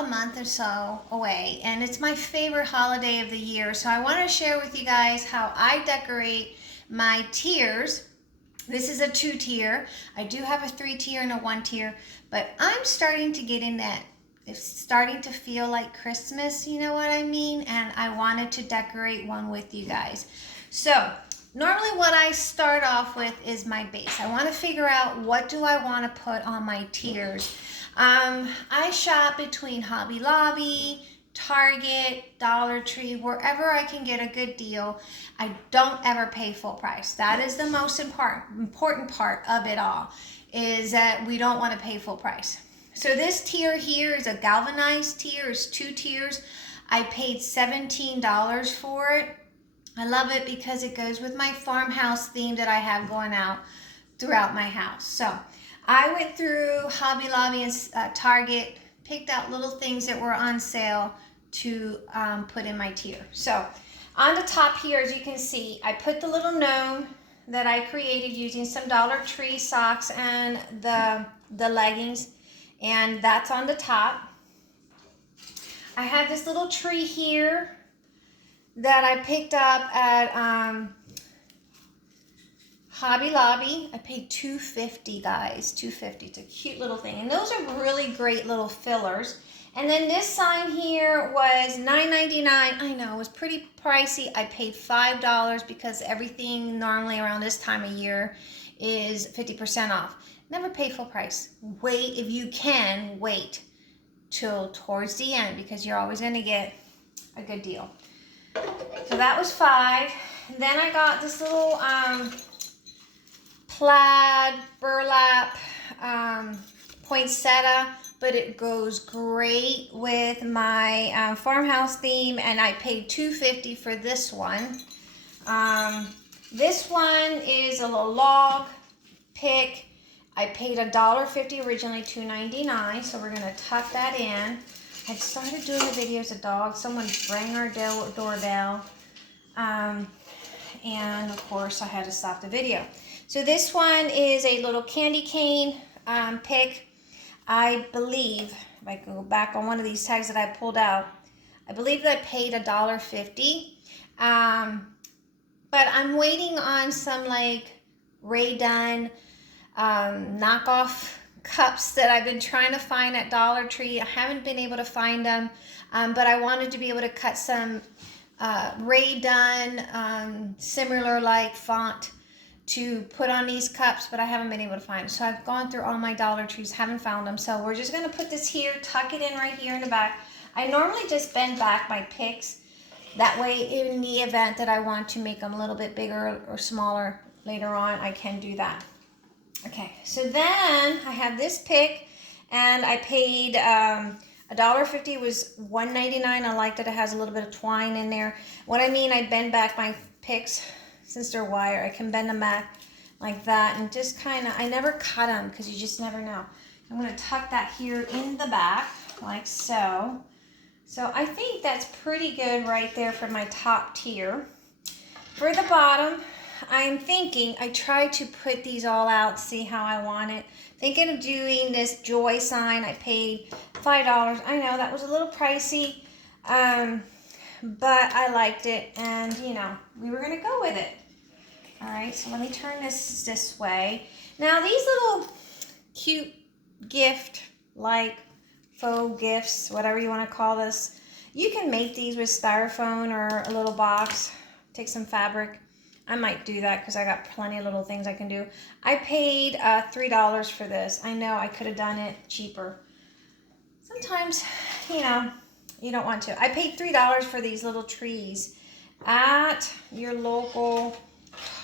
about a month or so away, and it's my favorite holiday of the year. So I want to share with you guys how I decorate my tiers. This is a 2-tier. I do have a 3-tier and a 1-tier, but I'm starting to get in that. It's starting to feel like Christmas, you know what I mean? And I wanted to decorate one with you guys. So normally what I start off with is my base. I want to figure out what do I want to put on my tiers. I shop between Hobby Lobby, Target, Dollar Tree, wherever I can get a good deal. I don't ever pay full price. That is the most important part of it all, is that we don't want to pay full price. So this tier here is a galvanized tier. It's 2 tiers. I paid $17 for it. I love it because it goes with my farmhouse theme that I have going out throughout my house. So I went through Hobby Lobby and Target, picked out little things that were on sale to put in my tier. So on the top here, as you can see, I put the little gnome that I created using some Dollar Tree socks and the leggings, and that's on the top. I have this little tree here that I picked up at Hobby Lobby. I paid $2.50, guys, $2.50. It's a cute little thing. And those are really great little fillers. And then this sign here was $9.99. I know, it was pretty pricey. I paid $5 because everything normally around this time of year is 50% off. Never pay full price. Wait, if you can, wait till towards the end because you're always going to get a good deal. So that was $5. Then I got this little plaid burlap poinsettia, but it goes great with my farmhouse theme, and I paid $2.50 for this one. This one is a little log pick. I paid $1.50 originally, $2.99, so we're gonna tuck that in. I started doing the videos of dogs. Someone rang our doorbell, and of course I had to stop the video. So this one is a little candy cane pick. I believe, if I go back on one of these tags that I pulled out, I believe that I paid $1.50. But I'm waiting on some like Ray Dunn knockoff cups that I've been trying to find at Dollar Tree. I haven't been able to find them, but I wanted to be able to cut some Ray Dunn similar like font to put on these cups, but I haven't been able to find them. So I've gone through all my Dollar Trees, haven't found them. So we're just gonna put this here, tuck it in right here in the back. I normally just bend back my picks. That way, in the event that I want to make them a little bit bigger or smaller later on, I can do that. Okay, so then I have this pick, and I paid $1.50. It was $1.99. I like that it has a little bit of twine in there. What I mean, I bend back my picks. Since they're wire, I can bend them back like that and just kind of, I never cut them because you just never know. I'm going to tuck that here in the back like so. So I think that's pretty good right there for my top tier. For the bottom, I'm thinking, I tried to put these all out, see how I want it. Thinking of doing this joy sign. I paid $5. I know that was a little pricey, but I liked it, and you know, we were going to go with it. All right, so let me turn this way. Now these little cute gift, like faux gifts, whatever you want to call this, you can make these with styrofoam or a little box. Take some fabric. I might do that because I got plenty of little things I can do. I paid $3 for this. I know I could have done it cheaper. Sometimes, you know, you don't want to. I paid $3 for these little trees at your local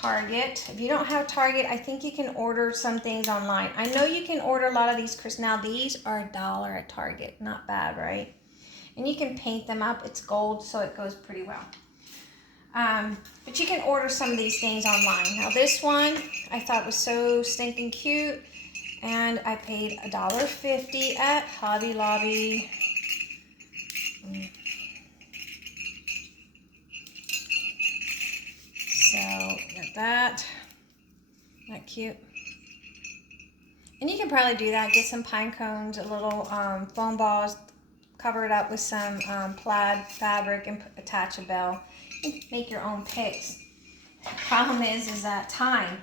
Target. If you don't have Target, I think you can order some things online. I know you can order a lot of these, Chris. Now these are $1 at Target. Not bad, right? And you can paint them up. It's gold, so it goes pretty well. But you can order some of these things online. Now this one I thought was so stinking cute, and I paid $1.50 at Hobby Lobby. So got that. Not cute. And you can probably do that. Get some pine cones, a little foam balls, cover it up with some plaid fabric and attach a bell. Make your own picks. The problem is that time,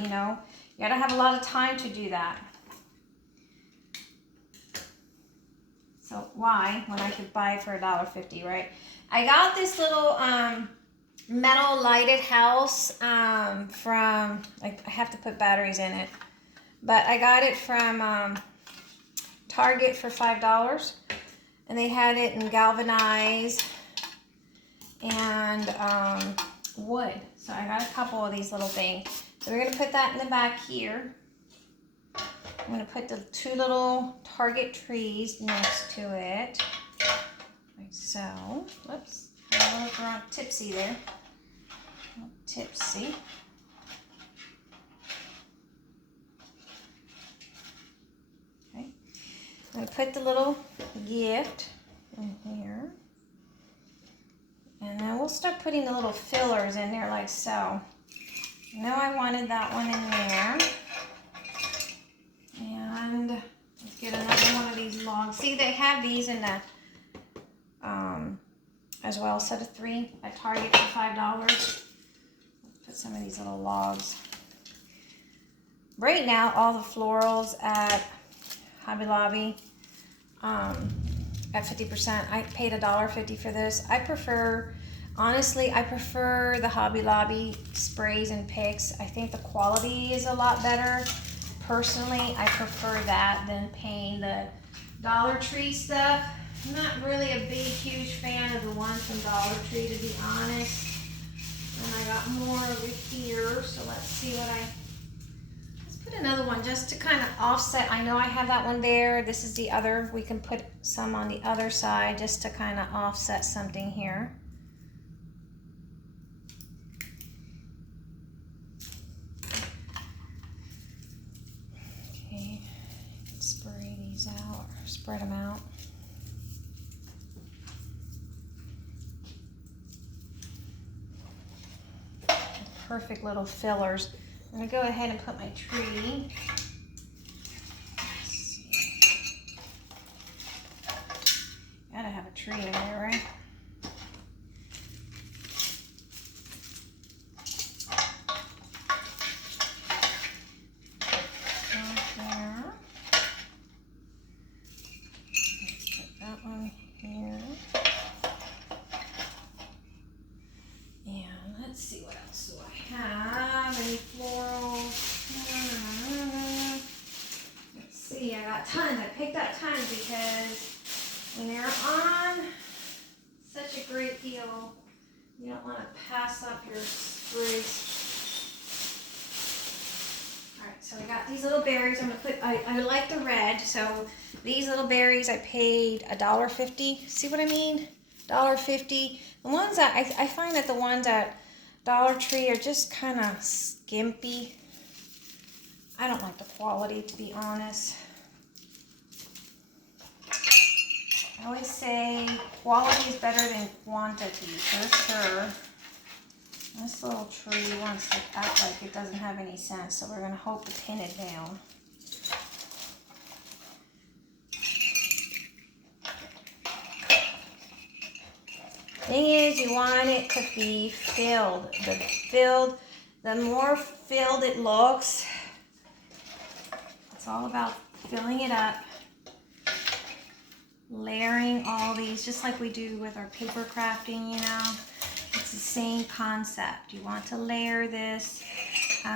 you know. You gotta have a lot of time to do that. So why, when I could buy it for $1.50, right? I got this little metal lighted house from, like, I have to put batteries in it, but I got it from Target for $5, and they had it in galvanized and wood. So I got a couple of these little things. So we're gonna put that in the back here. I'm gonna put the 2 little Target trees next to it, like so. Whoops, I look wrong, tipsy there. Tipsy. Okay, I'm gonna put the little gift in here, and then we'll start putting the little fillers in there, like so. I know I wanted that one in there. And let's get another one of these logs. See, they have these in the, as well, set of 3 at Target for $5. Let's put some of these little logs. Right now, all the florals at Hobby Lobby at 50%. I paid $1.50 for this. I prefer, honestly, I prefer the Hobby Lobby sprays and picks. I think the quality is a lot better. Personally, I prefer that than paying the Dollar Tree stuff. I'm not really a big, huge fan of the ones from Dollar Tree, to be honest. And I got more over here, so let's see what let's put another one just to kind of offset. I know I have that one there. This is the other. We can put some on the other side just to kind of offset something here. Spray these out, or spread them out. Perfect little fillers. I'm gonna go ahead and put my tree. Let's see. Gotta have a tree in there, right? Tons. I picked up tons because when they're on such a great deal, you don't want to pass up your sprigs. Alright, so I got these little berries. I'm going to put, I like the red, so these little berries I paid $1.50. See what I mean? $1.50. The ones that, I find that the ones at Dollar Tree are just kind of skimpy. I don't like the quality, to be honest. I always say quality is better than quantity, for sure. This little tree wants to act like it doesn't have any sense, so we're going to hope to pin it down. Thing is, you want it to be filled. The more filled it looks, it's all about filling it up. Layering all these, just like we do with our paper crafting, you know. It's the same concept. You want to layer this in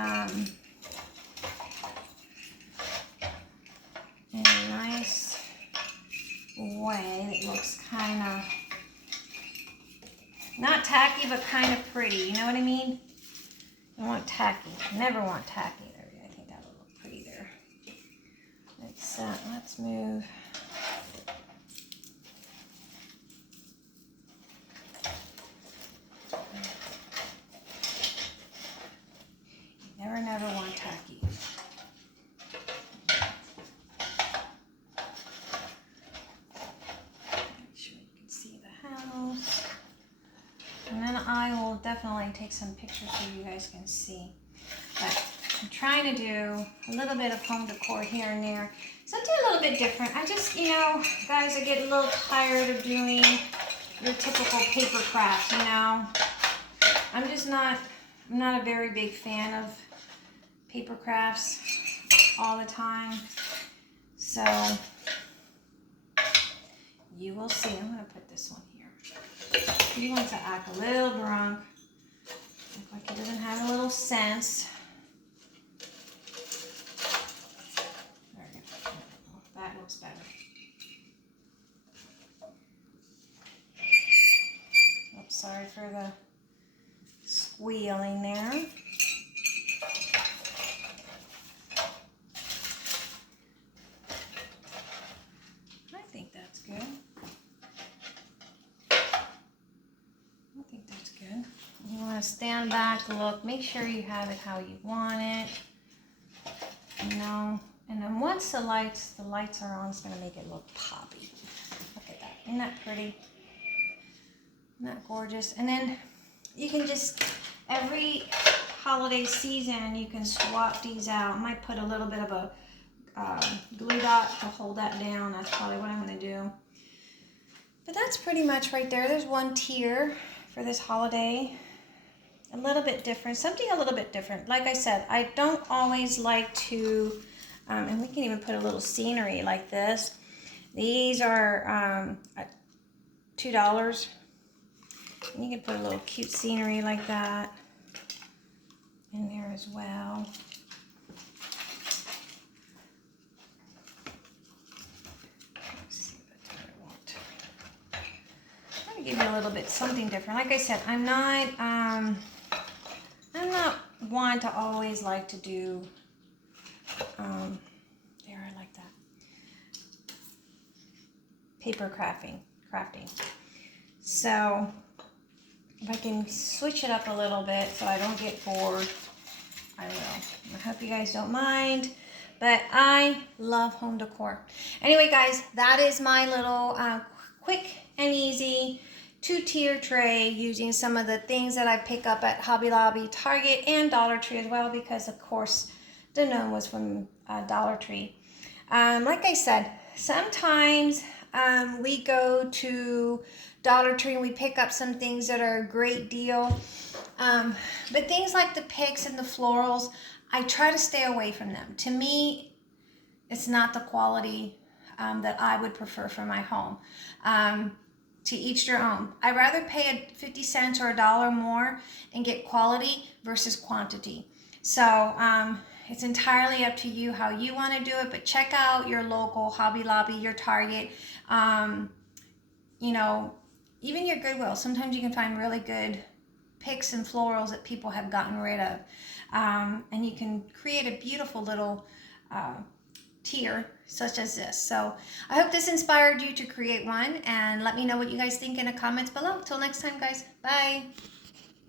a nice way that looks kind of, not tacky, but kind of pretty. You know what I mean? I want tacky. Never want tacky. There we go. I think that will look pretty there. Let's move. Never want tacky. Make sure you can see the house. And then I will definitely take some pictures so you guys can see. But I'm trying to do a little bit of home decor here and there. So I did a little little bit different. I just, you know, guys, I get a little tired of doing your typical paper craft, you know. I'm not a very big fan of paper crafts all the time. So you will see. I'm going to put this one here. He wants to act a little drunk. Look like he doesn't have a little sense. There we go. That looks better. Oops, sorry for the squealing there. I think that's good. I think that's good. You want to stand back, look, make sure you have it how you want it. You know, and then once the lights are on, it's going to make it look poppy. Look at that. Isn't that pretty? Isn't that gorgeous? And then you can just, every holiday season, you can swap these out. I might put a little bit of a glue dot to hold that down. That's probably what I'm going to do. But that's pretty much right there. There's one tier for this holiday. A little bit different, something a little bit different. Like I said, I don't always like to, and we can even put a little scenery like this. These are $2. And you can put a little cute scenery like that in there as well. Let's see if that's what I want. I'm going to give you a little bit something different. Like I said, I'm not one to always like to do, there, I like that, paper crafting. So if I can switch it up a little bit so I don't get bored, I will. I hope you guys don't mind, but I love home decor. Anyway, guys, that is my little quick and easy 2-tier tray using some of the things that I pick up at Hobby Lobby, Target, and Dollar Tree as well, because of course the gnome was from Dollar Tree. Like I said, sometimes we go to Dollar Tree and we pick up some things that are a great deal. But things like the picks and the florals, I try to stay away from them. To me, it's not the quality that I would prefer for my home. To each their own. I'd rather pay 50 cents or $1 more and get quality versus quantity. So it's entirely up to you how you want to do it, but check out your local Hobby Lobby, your Target, you know, even your Goodwill. Sometimes you can find really good picks and florals that people have gotten rid of. And you can create a beautiful little tier such as this. So I hope this inspired you to create one, and let me know what you guys think in the comments below. Till next time, guys. Bye.